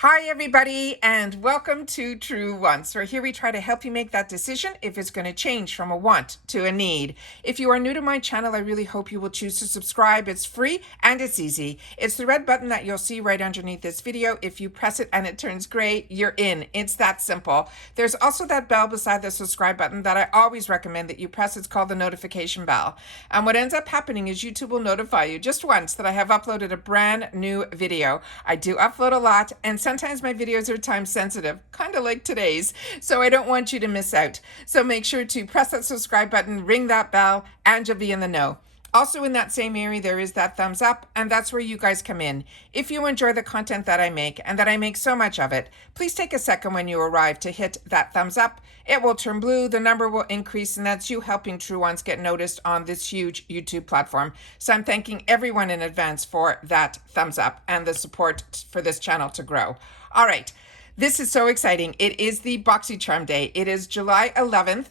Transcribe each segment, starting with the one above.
Hi, everybody, and welcome to True Wants, where here we try to help you make that decision if it's going to change from a want to a need. If you are new to my channel, I really hope you will choose to subscribe. It's free and it's easy. It's the red button that you'll see right underneath this video. If you press it and it turns gray, you're in. It's that simple. There's also that bell beside the subscribe button that I always recommend that you press. It's called the notification bell. And what ends up happening is YouTube will notify you just once that I have uploaded a brand new video. I do upload a lot, and sometimes my videos are time sensitive, kind of like today's, so I don't want you to miss out. So make sure to press that subscribe button, ring that bell, and you'll be in the know. Also in that same area, there is that thumbs up, and that's where you guys come in. If you enjoy the content that I make, and that I make so much of it, please take a second when you arrive to hit that thumbs up. It will turn blue, the number will increase, and that's you helping True Ones get noticed on this huge YouTube platform. So I'm thanking everyone in advance for that thumbs up and the support for this channel to grow. All right, this is so exciting. It is the Boxycharm Day. It is July 11th,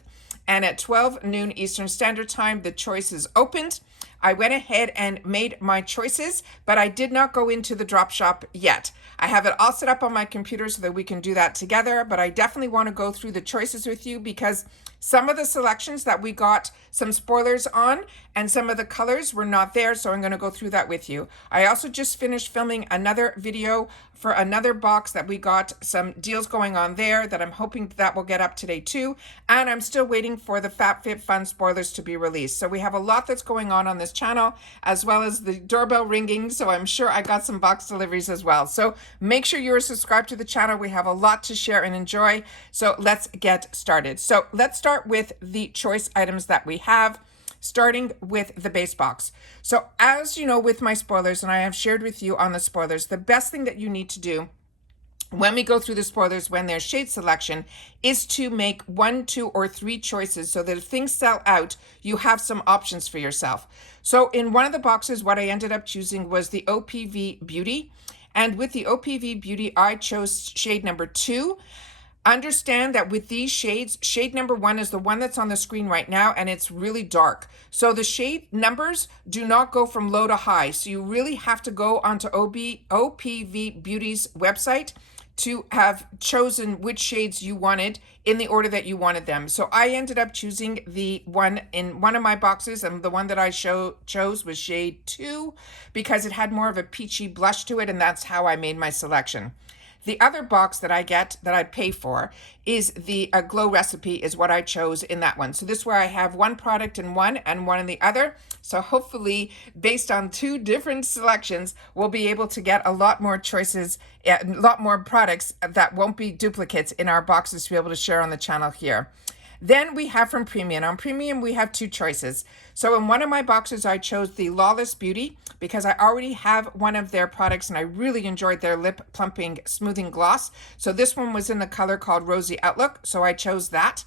and at 12 noon Eastern Standard Time, the choice is opened. I went ahead and made my choices, but I did not go into the drop shop yet. I have it all set up on my computer so that we can do that together, but I definitely want to go through the choices with you because some of the selections that we got some spoilers on and some of the colors were not there, so I'm going to go through that with you. I also just finished filming another video for another box that we got some deals going on there that I'm hoping that will get up today too, and I'm still waiting for the FabFitFun spoilers to be released. So we have a lot that's going on this channel, as well as the doorbell ringing, so I'm sure I got some box deliveries as well. So make sure you're subscribed to the channel. We have a lot to share and enjoy, so let's get started. So let's start with the choice items that we have, starting with the base box. So as you know, with my spoilers, and I have shared with you on the spoilers, the best thing that you need to do when we go through the spoilers, when there's shade selection, is to make 1, 2, or 3 choices so that if things sell out, you have some options for yourself. So in one of the boxes, what I ended up choosing was the OPV Beauty. And with the OPV Beauty, I chose shade number 2. Understand that with these shades, shade number 1 is the one that's on the screen right now, and it's really dark. So the shade numbers do not go from low to high. So you really have to go onto OPV Beauty's website to have chosen which shades you wanted in the order that you wanted them. So I ended up choosing the one in one of my boxes, and the one that I chose was shade 2 because it had more of a peachy blush to it, and that's how I made my selection. The other box that I get that I pay for is the Glow Recipe is what I chose in that one. So this is where I have one product in one and one in the other. So hopefully, based on 2 different selections, we'll be able to get a lot more choices, a lot more products that won't be duplicates in our boxes to be able to share on the channel here. Then we have from Premium. On Premium, we have 2 choices. So in one of my boxes, I chose the Lawless Beauty because I already have one of their products and I really enjoyed their lip plumping smoothing gloss. So this one was in the color called Rosy Outlook, so I chose that.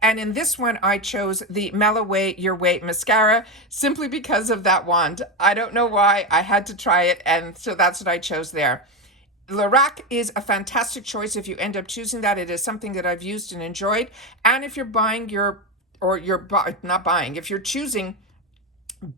And in this one, I chose the Mellow Way Your Way mascara simply because of that wand. I don't know why. I had to try it, and so that's what I chose there. Lorac is a fantastic choice if you end up choosing that. It is something that I've used and enjoyed. And if you're buying if you're choosing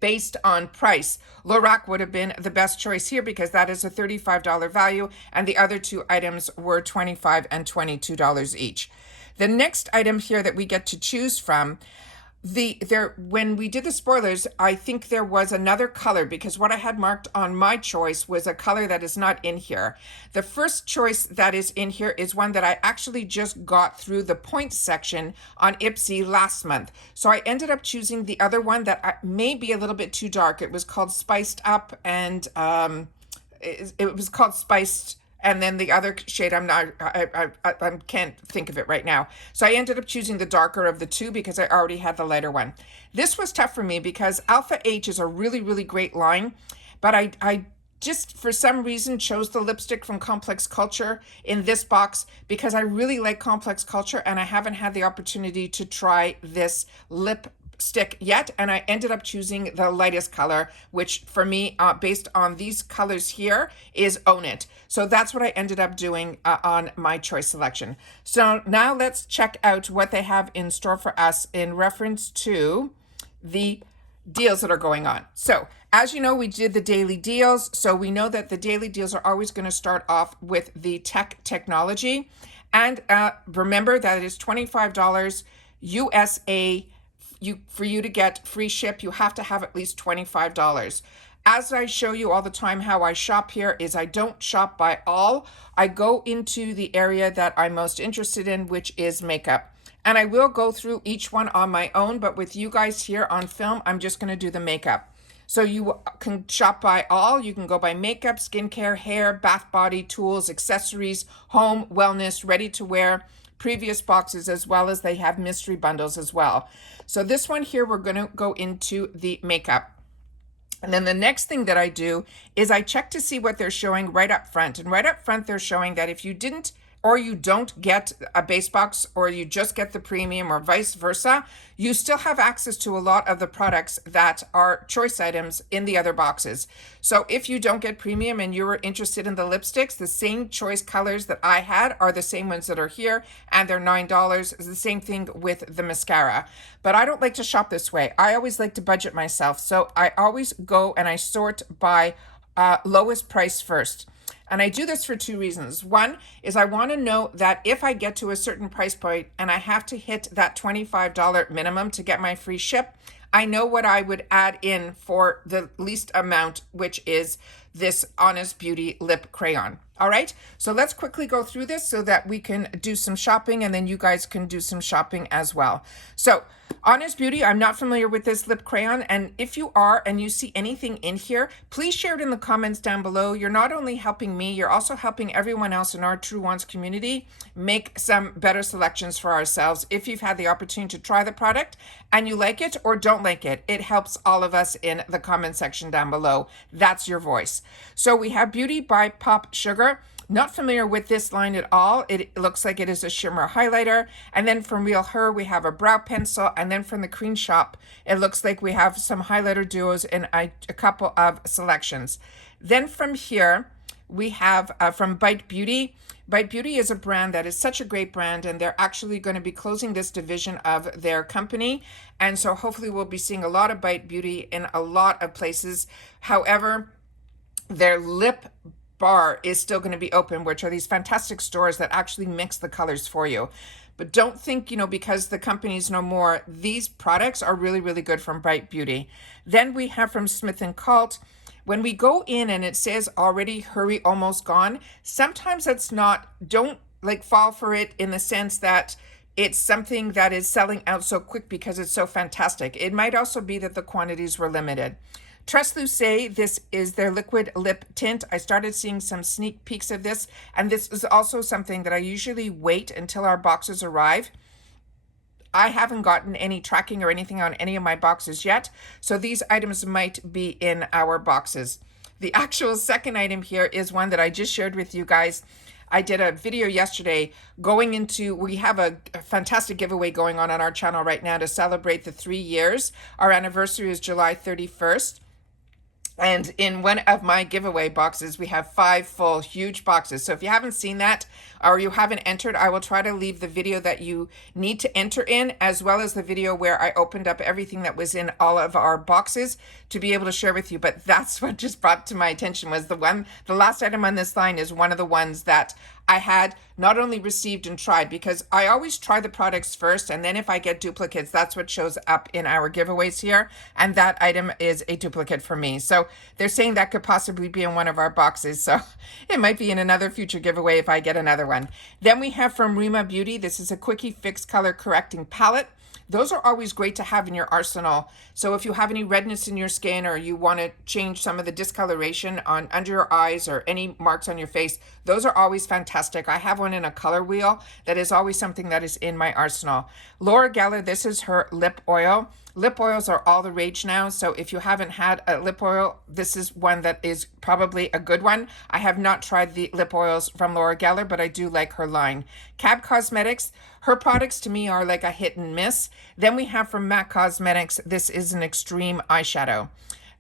based on price, Lorac would have been the best choice here because that is a $35 value, and the other 2 items were $25 and $22 each. The next item here that we get to choose from, when we did the spoilers, I think there was another color because what I had marked on my choice was a color that is not in here. The first choice that is in here is one that I actually just got through the points section on Ipsy last month. So I ended up choosing the other one that may be a little bit too dark. It was called Spiced Up, and it was called Spiced. And then the other shade, I can't think of it right now. So I ended up choosing the darker of the 2 because I already had the lighter one. This was tough for me because Alpha H is a really, really great line. But I just, for some reason, chose the lipstick from Complex Culture in this box because I really like Complex Culture and I haven't had the opportunity to try this lipstick yet, and I ended up choosing the lightest color, which for me, based on these colors here, is Own It. So that's what I ended up doing on my choice selection. So now let's check out what they have in store for us in reference to the deals that are going on. So as you know, we did the daily deals. So we know that the daily deals are always going to start off with the technology. And remember that it is $25 USA. For you to get free ship, you have to have at least $25. As I show you all the time, how I shop here is I don't shop by all. I go into the area that I'm most interested in, which is makeup. And I will go through each one on my own, but with you guys here on film, I'm just going to do the makeup. So you can shop by all. You can go by makeup, skincare, hair, bath, body, tools, accessories, home, wellness, ready to wear, previous boxes, as well as they have mystery bundles as well. So this one here, we're going to go into the makeup. And then the next thing that I do is I check to see what they're showing right up front. And right up front, they're showing that if you didn't or you don't get a base box, or you just get the premium, or vice versa, you still have access to a lot of the products that are choice items in the other boxes. So if you don't get premium and you were interested in the lipsticks, the same choice colors that I had are the same ones that are here, and they're $9. It's the same thing with the mascara. But I don't like to shop this way. I always like to budget myself. So I always go and I sort by lowest price first. And I do this for two reasons. One is I want to know that if I get to a certain price point and I have to hit that $25 minimum to get my free ship, I know what I would add in for the least amount, which is this Honest Beauty lip crayon. All right, so let's quickly go through this so that we can do some shopping, and then you guys can do some shopping as well. So Honest Beauty, I'm not familiar with this lip crayon, and if you are and you see anything in here, please share it in the comments down below. You're not only helping me, you're also helping everyone else in our True Wants community make some better selections for ourselves. If you've had the opportunity to try the product and you like it or don't like it, it helps all of us in the comment section down below. That's your voice. So we have Beauty by Pop Sugar. Not familiar with this line at all. It looks like it is a shimmer highlighter. And then from Real Her, we have a brow pencil. And then from the Cream Shop, it looks like we have some highlighter duos and a couple of selections. Then from here, we have from Bite Beauty. Bite Beauty is a brand that is such a great brand, and they're actually going to be closing this division of their company. And so hopefully we'll be seeing a lot of Bite Beauty in a lot of places. However, their lip bar is still going to be open, which are these fantastic stores that actually mix the colors for you. But don't think, because the company's no more, these products are really, really good from Bite Beauty. Then we have from Smith & Colt. When we go in and it says already hurry, almost gone, sometimes that's not, don't fall for it in the sense that it's something that is selling out so quick because it's so fantastic. It might also be that the quantities were limited. Translucé, this is their liquid lip tint. I started seeing some sneak peeks of this, and this is also something that I usually wait until our boxes arrive. I haven't gotten any tracking or anything on any of my boxes yet, so these items might be in our boxes. The actual second item here is one that I just shared with you guys. I did a video yesterday going into, we have a fantastic giveaway going on our channel right now to celebrate the 3 years. Our anniversary is July 31st. And in one of my giveaway boxes, we have 5 full, huge boxes. So if you haven't seen that or you haven't entered, I will try to leave the video that you need to enter in, as well as the video where I opened up everything that was in all of our boxes to be able to share with you. But that's what just brought to my attention was the last item on this line is one of the ones that I had not only received and tried, because I always try the products first, and then if I get duplicates, that's what shows up in our giveaways here, and that item is a duplicate for me. So they're saying that could possibly be in one of our boxes, so it might be in another future giveaway if I get another one. Then we have from Rima Beauty, this is a Quickie Fix Color Correcting Palette. Those are always great to have in your arsenal. So if you have any redness in your skin, or you want to change some of the discoloration on under your eyes or any marks on your face, those are always fantastic. I have one in a color wheel that is always something that is in my arsenal. Laura Geller, this is her lip oil. Lip oils are all the rage now, so if you haven't had a lip oil, this is one that is probably a good one. I have not tried the lip oils from Laura Geller, but I do like her line. Cab Cosmetics, her products to me are like a hit and miss. Then we have from MAC Cosmetics, this is an extreme eyeshadow.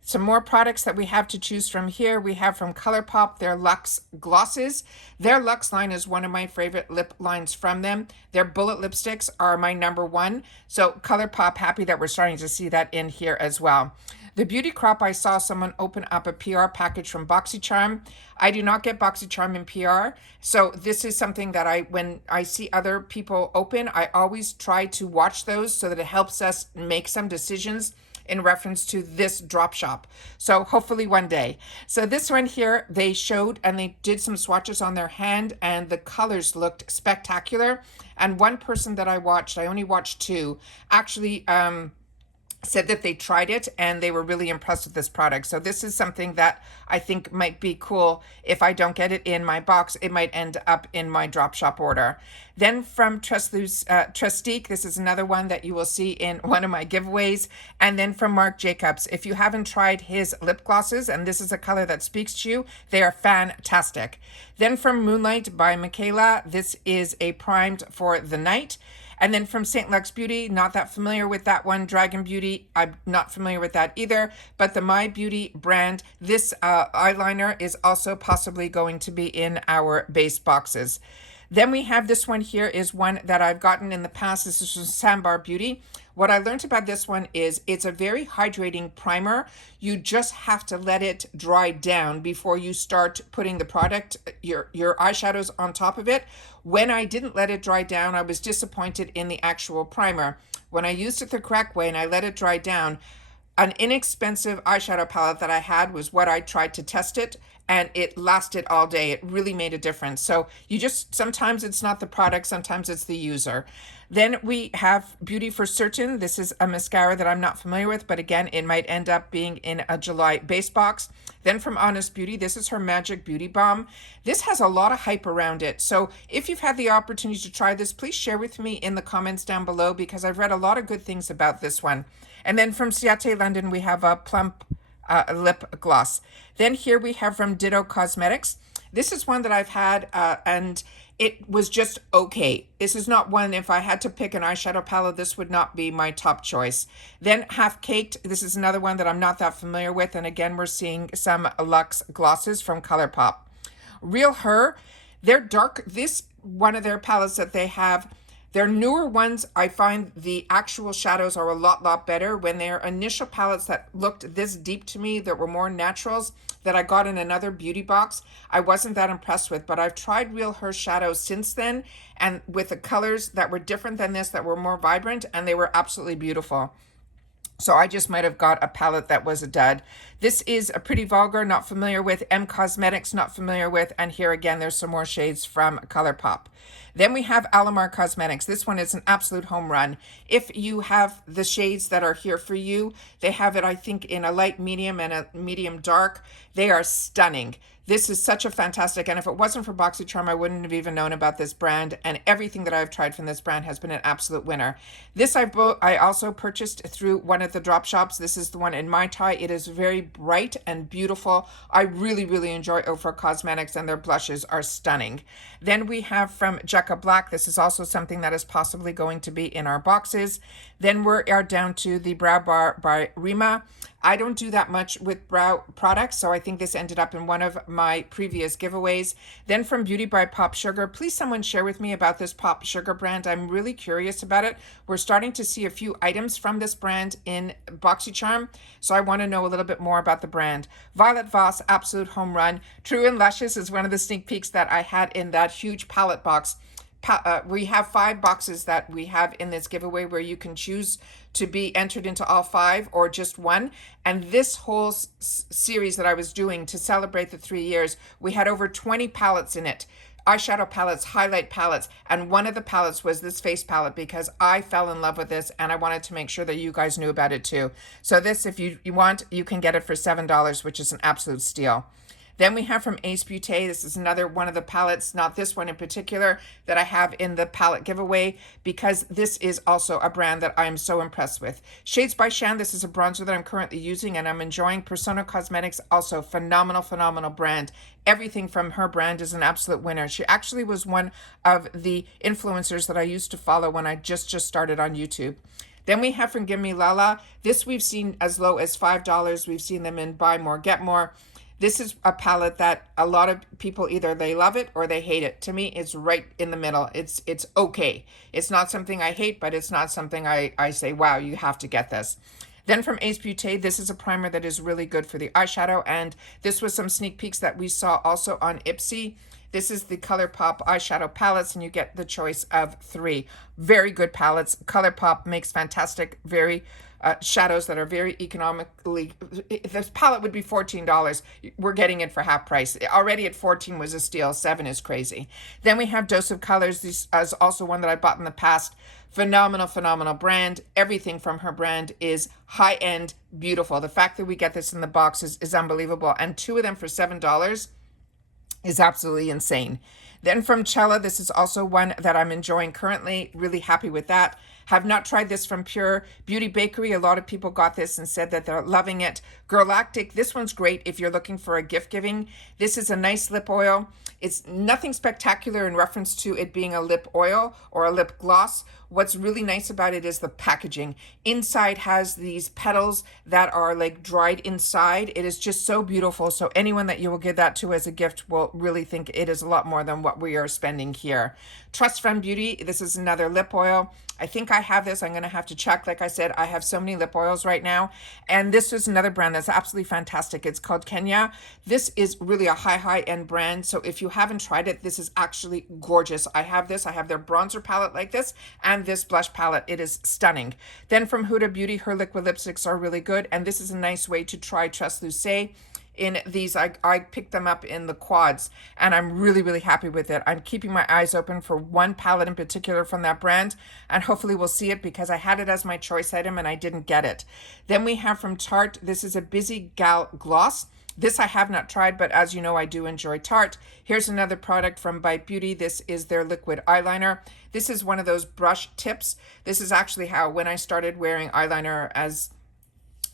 Some more products that we have to choose from here. We have from ColourPop their Luxe Glosses. Their Luxe line is one of my favorite lip lines from them. Their bullet lipsticks are my #1. So ColourPop, happy that we're starting to see that in here as well. The Beauty Crop, I saw someone open up a PR package from Boxycharm. I do not get Boxycharm in PR. So this is something that when I see other people open, I always try to watch those so that it helps us make some decisions in reference to this drop shop. So hopefully one day. So this one here, they showed and they did some swatches on their hand and the colors looked spectacular. And one person that I watched, I only watched 2, actually said that they tried it and they were really impressed with this product. So this is something that I think might be cool. If I don't get it in my box, it might end up in my drop shop order. Then from Trustique, this is another one that you will see in one of my giveaways. And then from Marc Jacobs, if you haven't tried his lip glosses, and this is a color that speaks to you, they are fantastic. Then from Moonlight by Michaela, this is a primed for the night. And then from St. Luxe Beauty, not that familiar with that one. Dragon Beauty, I'm not familiar with that either. But the My Beauty brand, this eyeliner is also possibly going to be in our base boxes. Then we have this one here is one that I've gotten in the past. This is from Sambar Beauty. What I learned about this one is it's a very hydrating primer. You just have to let it dry down before you start putting the product, your eyeshadows on top of it. When I didn't let it dry down, I was disappointed in the actual primer. When I used it the correct way and I let it dry down, an inexpensive eyeshadow palette that I had was what I tried to test it, and it lasted all day. It really made a difference. So sometimes it's not the product, sometimes it's the user. Then we have Beauty for Certain. This is a mascara that I'm not familiar with, but again, it might end up being in a July base box. Then from Honest Beauty, this is her Magic Beauty Balm. This has a lot of hype around it. So if you've had the opportunity to try this, please share with me in the comments down below because I've read a lot of good things about this one. And then from Ciate London, we have a plump lip gloss. Then here we have from Ditto Cosmetics. This is one that I've had and it was just okay. This is not one, if I had to pick an eyeshadow palette, this would not be my top choice. Then Half Caked, this is another one that I'm not that familiar with. And again, we're seeing some Luxe glosses from ColourPop. Real Her, they're dark. This one of their palettes that they have, their newer ones, I find the actual shadows are a lot better. When their initial palettes that looked this deep to me, that were more naturals, that I got in another beauty box, I wasn't that impressed with. But I've tried Real Her shadows since then, and with the colors that were different than this, that were more vibrant, and they were absolutely beautiful. So I just might have got a palette that was a dud. This is a Pretty Vulgar, not familiar with. M Cosmetics, not familiar with. And here again, there's some more shades from ColourPop. Then we have Alamar Cosmetics. This one is an absolute home run. If you have the shades that are here for you, they have it, I think, in a light medium and a medium dark. They are stunning. This is such a fantastic, and if it wasn't for Boxycharm, I wouldn't have even known about this brand, and everything that I've tried from this brand has been an absolute winner. This I also purchased through one of the drop shops. This is the one in Mai Tai. It is very bright and beautiful. I really enjoy Ofra Cosmetics, and their blushes are stunning. Then we have from Jekka Black. This is also something that is possibly going to be in our boxes. Then we are down to the Brow Bar by Rima. I don't do that much with brow products, so I think this ended up in one of my previous giveaways. Then from Beauty by Pop Sugar, please someone share with me about this Pop Sugar brand. I'm really curious about it. We're starting to see a few items from this brand in Boxycharm, so I want to know a little bit more about the brand. Violet Voss, absolute home run. True and Luscious is one of the sneak peeks that I had in that huge palette box. We have 5 boxes that we have in this giveaway where you can choose to be entered into all 5 or just one. And this whole series that I was doing to celebrate the 3 years, we had over 20 palettes in it. Eyeshadow palettes, highlight palettes, and one of the palettes was this face palette because I fell in love with this and I wanted to make sure that you guys knew about it too. So this, if you want, you can get it for $7, which is an absolute steal. Then we have from Ace Beauté. This is another one of the palettes, not this one in particular, that I have in the palette giveaway because this is also a brand that I'm so impressed with. Shades by Shan, this is a bronzer that I'm currently using and I'm enjoying. Persona Cosmetics, also phenomenal brand. Everything from her brand is an absolute winner. She actually was one of the influencers that I used to follow when I just started on YouTube. Then we have from Gimme Lala. This we've seen as low as $5. We've seen them in Buy More, Get More. This is a palette that a lot of people either they love it or they hate it. To me, it's right in the middle. It's okay. It's not something I hate, but it's not something I say, wow, you have to get this. Then from Ace Beauté, this is a primer that is really good for the eyeshadow, and this was some sneak peeks that we saw also on Ipsy. This is the ColourPop eyeshadow palettes, and you get the choice of 3. Very good palettes. ColourPop makes fantastic, very shadows that are very economically. This palette would be $14. We're getting it for half price. Already at 14 was a steal. 7 is crazy. Then we have Dose of Colors. This is also one that I bought in the past. Phenomenal, phenomenal brand. Everything from her brand is high-end, beautiful. The fact that we get this in the box is unbelievable. And 2 of them for $7 is absolutely insane. Then from Cella, this is also one that I'm enjoying currently. Really happy with that. Have not tried this from Pure Beauty Bakery. A lot of people got this and said that they're loving it. Galactic, this one's great if you're looking for a gift giving. This is a nice lip oil. It's nothing spectacular in reference to it being a lip oil or a lip gloss. What's really nice about it is the packaging. Inside has these petals that are like dried inside. It is just so beautiful. So anyone that you will give that to as a gift will really think it is a lot more than what we are spending here. Trust Fund Beauty, this is another lip oil. I think I have this. I'm going to have to check. Like I said, I have so many lip oils right now. And this is another brand that's absolutely fantastic. It's called Kenya. This is really a high-end brand. So if you haven't tried it, this is actually gorgeous. I have this. I have their bronzer palette like this and this blush palette. It is stunning. Then from Huda Beauty, her liquid lipsticks are really good. And this is a nice way to try Translucé. In these, I picked them up in the quads, and I'm really happy with it. I'm keeping my eyes open for one palette in particular from that brand, and hopefully we'll see it because I had it as my choice item and I didn't get it. Then we have from Tarte, this is a Busy Gal Gloss. This I have not tried, but as you know, I do enjoy Tarte. Here's another product from Bite Beauty. This is their liquid eyeliner. This is one of those brush tips. This is actually how, when I started wearing eyeliner as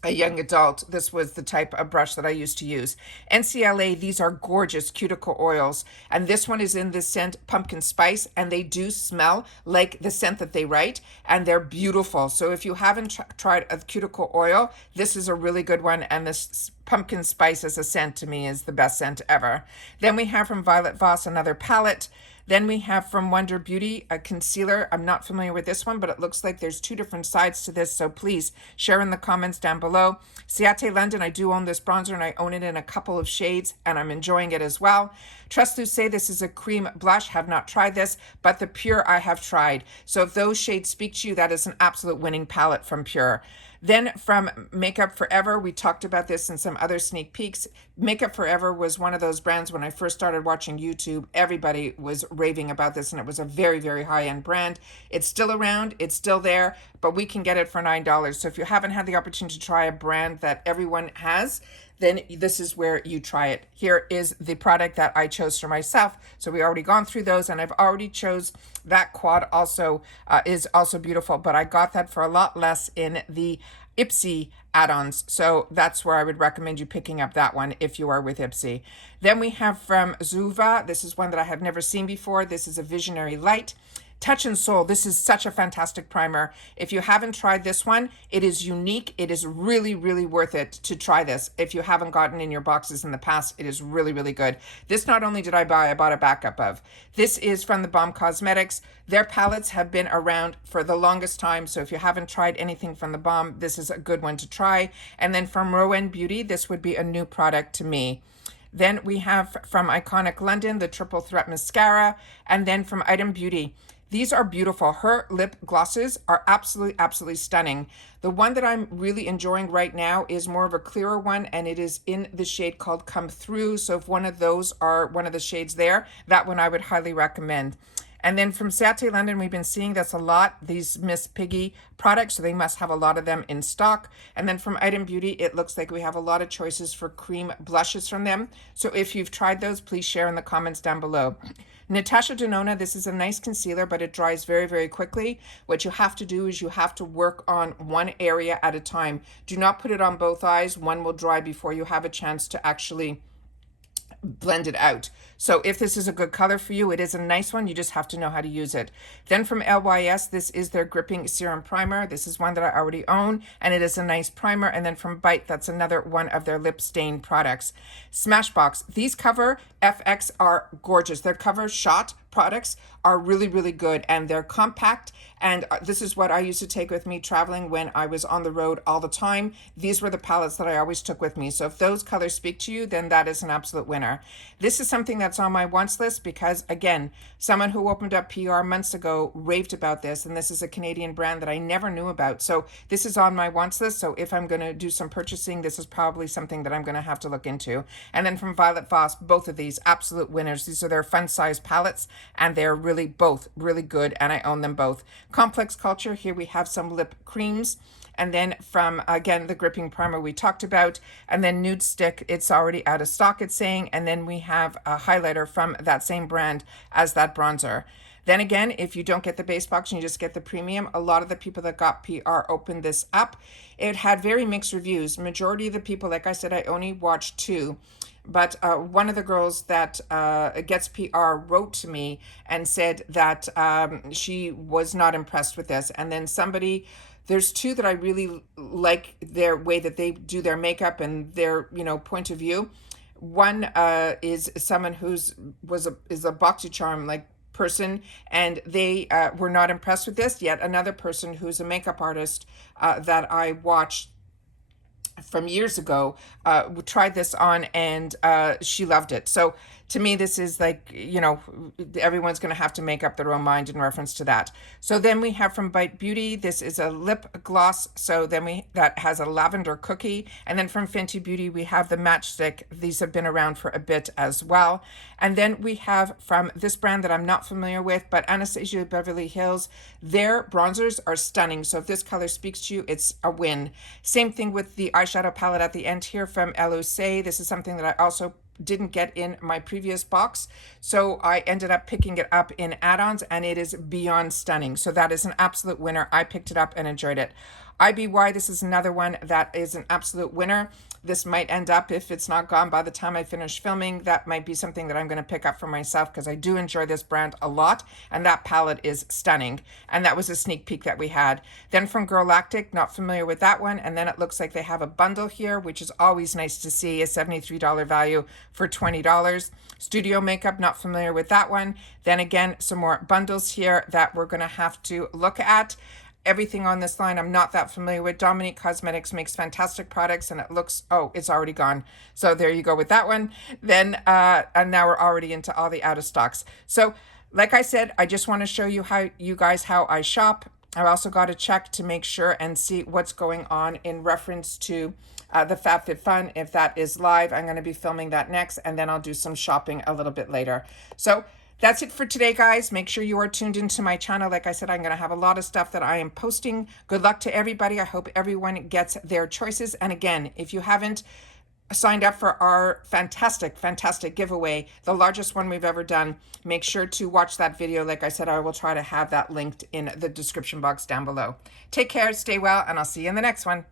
a young adult, this was the type of brush that I used to use. NCLA, these are gorgeous cuticle oils. And this one is in the scent Pumpkin Spice, and they do smell like the scent that they write, and they're beautiful. So if you haven't tried a cuticle oil, this is a really good one, and this Pumpkin Spice as a scent to me is the best scent ever. Then we have from Violet Voss another palette. Then we have from Wonder Beauty a concealer. I'm not familiar with this one, but it looks like there's 2 different sides to this, so please share in the comments down below. Ciate London, I do own this bronzer, and I own it in a couple of shades, and I'm enjoying it as well. Translucé, this is a cream blush. Have not tried this, but the Pure I have tried. So if those shades speak to you, that is an absolute winning palette from Pure. Then from Makeup Forever, we talked about this in some other sneak peeks. Makeup Forever was one of those brands when I first started watching YouTube. Everybody was raving about this, and it was a very high-end brand. It's still around, it's still there, but we can get it for $9. So if you haven't had the opportunity to try a brand that everyone has, then this is where you try it. Here is the product that I chose for myself. So we already gone through those, and I've already chose that quad also is also beautiful, but I got that for a lot less in the Ipsy add-ons. So that's where I would recommend you picking up that one if you are with Ipsy. Then we have from Zuva. This is one that I have never seen before. This is a Visionary Light. Touch and Soul, this is such a fantastic primer. If you haven't tried this one, it is unique. It is really worth it to try this. If you haven't gotten in your boxes in the past, it is really good. This not only did I buy, I bought a backup of. This is from the Balm Cosmetics. Their palettes have been around for the longest time, so if you haven't tried anything from the Balm, this is a good one to try. And then from Rowan Beauty, this would be a new product to me. Then we have from Iconic London, the Triple Threat Mascara, and then from Item Beauty. These are beautiful. Her lip glosses are absolutely stunning. The one that I'm really enjoying right now is more of a clearer one, and it is in the shade called Come Through. So if one of those are one of the shades there, that one I would highly recommend. And then from Ciate London, we've been seeing that's a lot, these Miss Piggy products, so they must have a lot of them in stock. And then from Item Beauty, it looks like we have a lot of choices for cream blushes from them. So if you've tried those, please share in the comments down below. Natasha Denona, this is a nice concealer, but it dries very quickly. What you have to do is you have to work on one area at a time. Do not put it on both eyes. One will dry before you have a chance to actually blend it out. So if this is a good color for you, it is a nice one. You just have to know how to use it. Then from LYS, this is their Gripping Serum Primer. This is one that I already own, and it is a nice primer. And then from Bite, that's another one of their lip stain products. Smashbox, these cover FX are gorgeous. Their cover shot products are really, really good, and they're compact. And this is what I used to take with me traveling when I was on the road all the time. These were the palettes that I always took with me. So if those colors speak to you, then that is an absolute winner. This is something that's on my wants list because, again, someone who opened up PR months ago raved about this, and this is a Canadian brand that I never knew about. So this is on my wants list. So if I'm going to do some purchasing, this is probably something that I'm going to have to look into. And then from Violet Voss, both of these absolute winners. These are their fun size palettes, and they're really both really good, and I own them both. Complex Culture, here we have some lip creams. And then from, again, the gripping primer we talked about. And then Nude Stick, it's already out of stock, it's saying. And then we have a highlighter from that same brand as that bronzer. Then again, if you don't get the base box and you just get the premium, a lot of the people that got PR opened this up. It had very mixed reviews. Majority of the people, like I said, I only watched 2. But one of the girls that gets PR wrote to me and said that she was not impressed with this. And then somebody, there's 2 that I really like their way that they do their makeup and their, point of view. One is someone is a Boxycharm like person, and they were not impressed with this. Yet another person who's a makeup artist that I watched from years ago tried this on, and she loved it. So to me, this is like, everyone's going to have to make up their own mind in reference to that. So then we have from Bite Beauty, this is a lip gloss. So then that has a lavender cookie. And then from Fenty Beauty, we have the matchstick. These have been around for a bit as well. And then we have from this brand that I'm not familiar with, but Anastasia Beverly Hills, their bronzers are stunning. So if this color speaks to you, it's a win. Same thing with the eyeshadow palette at the end here from LOC. This is something that I also didn't get in my previous box, so I ended up picking it up in add-ons, and it is beyond stunning. So that is an absolute winner. I picked it up and enjoyed it. IBY, this is another one that is an absolute winner. This might end up, if it's not gone by the time I finish filming, that might be something that I'm going to pick up for myself because I do enjoy this brand a lot, and that palette is stunning. And that was a sneak peek that we had. Then from Girlactic, not familiar with that one, and then it looks like they have a bundle here, which is always nice to see, a $73 value for $20. Studio Makeup, not familiar with that one. Then again, some more bundles here that we're going to have to look at. Everything on this line I'm not that familiar with. Dominique Cosmetics makes fantastic products, and it looks, it's already gone. So there you go with that one. Then, and now we're already into all the out of stocks. So like I said, I just want to show you how I shop. I also got to check to make sure and see what's going on in reference to the FabFitFun. If that is live, I'm going to be filming that next, and then I'll do some shopping a little bit later. So that's it for today, guys. Make sure you are tuned into my channel. Like I said, I'm going to have a lot of stuff that I am posting. Good luck to everybody. I hope everyone gets their choices. And again, if you haven't signed up for our fantastic, fantastic giveaway, the largest one we've ever done, make sure to watch that video. Like I said, I will try to have that linked in the description box down below. Take care, stay well, and I'll see you in the next one.